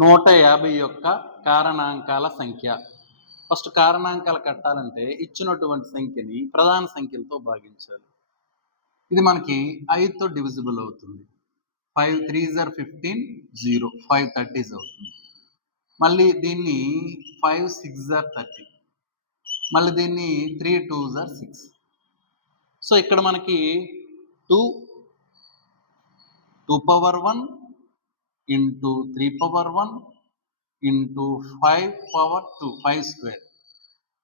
150 యొక్క కారణాంకాల సంఖ్య. ఫస్ట్ కారణాంకాలు కట్టాలంటే ఇచ్చినటువంటి సంఖ్యని ప్రధాన సంఖ్యలతో భాగించాలి. ఇది మనకి 5తో డివిజిబుల్ అవుతుంది. 5 3s are 15, 0. 5 30s అవుతుంది. మళ్ళీ దీన్ని 5 6s are 30. మళ్ళీ దీన్ని 3 2s are 6. సో ఇక్కడ మనకి 2 power 1 into 3 power 1 into 5 power 2, 5 square.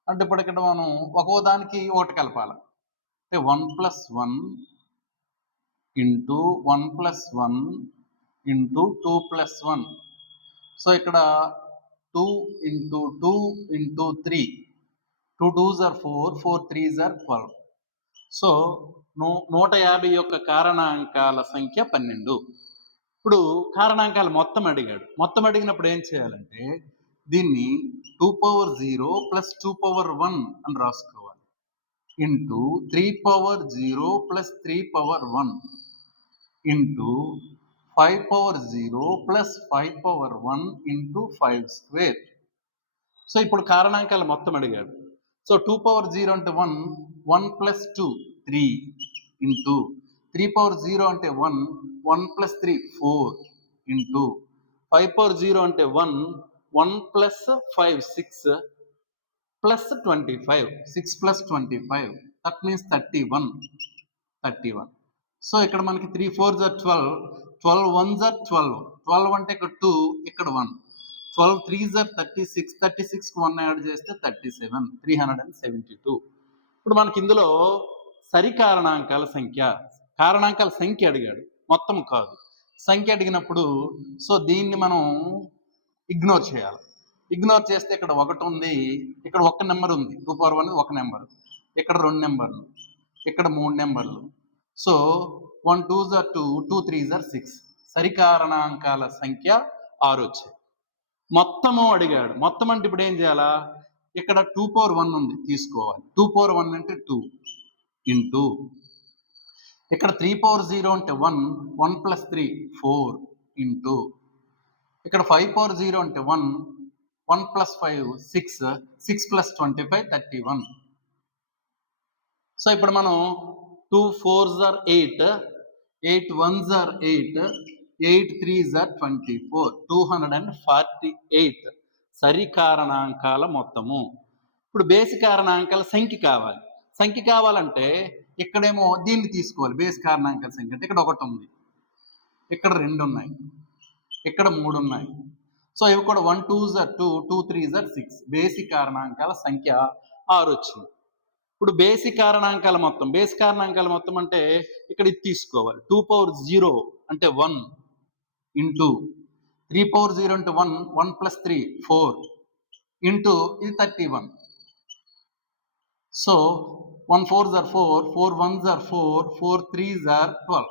అంటే ఇప్పుడు ఇక్కడ మనం ఒక్కో దానికి ఒకటి కలపాలి. అంటే 1 plus 1 into 1 plus 1 into 2 plus 1. So ఇక్కడ 2 into 2 into 3. 2 2s are 4, 4 3s are 12. So 150 యొక్క కారణాంకాల సంఖ్య 12. ఇప్పుడు కారణాంకాలు మొత్తం అడిగాడు. మొత్తం అడిగినప్పుడు ఏం చేయాలంటే దీన్ని 2 power 0 plus 2 power 1 అని రాసుకోవాలి. Into 3 power 0 plus 3 power 1 into 5 power 0 plus 5 power 1 into 5 square. So ఇప్పుడు కారణాంకాలు మొత్తం అడిగాడు. సో 2 power 0 అంటే 1, 1 plus 2 3 ఇంటూ 3 power 0 అంటే 1, 1 plus 3 4 ఇంటూ 5 power 0 అంటే 1, 1 plus 5 6 plus 25, 6 plus 25, that means 31. So ఇక్కడ మనకి 3 4s are 12, 12 1s are 12, 12 అంటే ఇక్కడ 2, ఇక్కడ 1, 12 3s are 36, 36కి 1 యాడ్ చేస్తే 37, 372. ఇప్పుడు మనకి ఇందులో సరి కారణాంకాల సంఖ్య అడిగాడు, మొత్తం కాదు. సంఖ్య అడిగినప్పుడు సో దీన్ని మనం ఇగ్నోర్ చేయాలి. ఇగ్నోర్ చేస్తే ఇక్కడ 1 ఉంది, ఇక్కడ 1 నెంబర్ ఉంది, 2 power 1 1 నెంబర్, ఇక్కడ 2 నెంబర్లు, ఇక్కడ 3 నెంబర్లు. So 1 2s are 2, 2 3s are 6. సరి కారణాంకాల సంఖ్య 6 వచ్చాయి. మొత్తము అడిగాడు. మొత్తం అంటే ఇప్పుడు ఏం చేయాలా, ఇక్కడ 2 power 1 ఉంది, తీసుకోవాలి. 2 power 1 అంటే 2 ఇంటూ ఇక్కడ 3 power 0 అంటే 1, 1 plus 3 4 ఇంటూ ఇక్కడ 5 power 0 అంటే 1, 1 plus 5 6, 6 plus 25 31. సో ఇప్పుడు మనం 2 4s are 8, 8 1s are 8, 8 3s are 24, 248 సరి కారణాంకాల మొత్తము. ఇప్పుడు బేసి కారణాంకాల సంఖ్య కావాలంటే ఇక్కడేమో దీన్ని తీసుకోవాలి. బేసి కారణాంకాల సంఖ్య అంటే ఇక్కడ 1 ఉంది, ఇక్కడ 2 ఉన్నాయి, ఇక్కడ 3 ఉన్నాయి. సో ఇవి కూడా 1 2s are 2, 2 3s are 6. బేసి కారణాంకాల సంఖ్య 6 వచ్చింది. ఇప్పుడు బేసి కారణాంకాల మొత్తం అంటే ఇక్కడ ఇది తీసుకోవాలి. 2 power 0 అంటే 1 ఇంటూ 3 power 0 అంటే 1, 1 plus 3 4 ఇంటూ ఇది 31. So 1 4s are 4, 4 1s are 4, 4 3s are 12.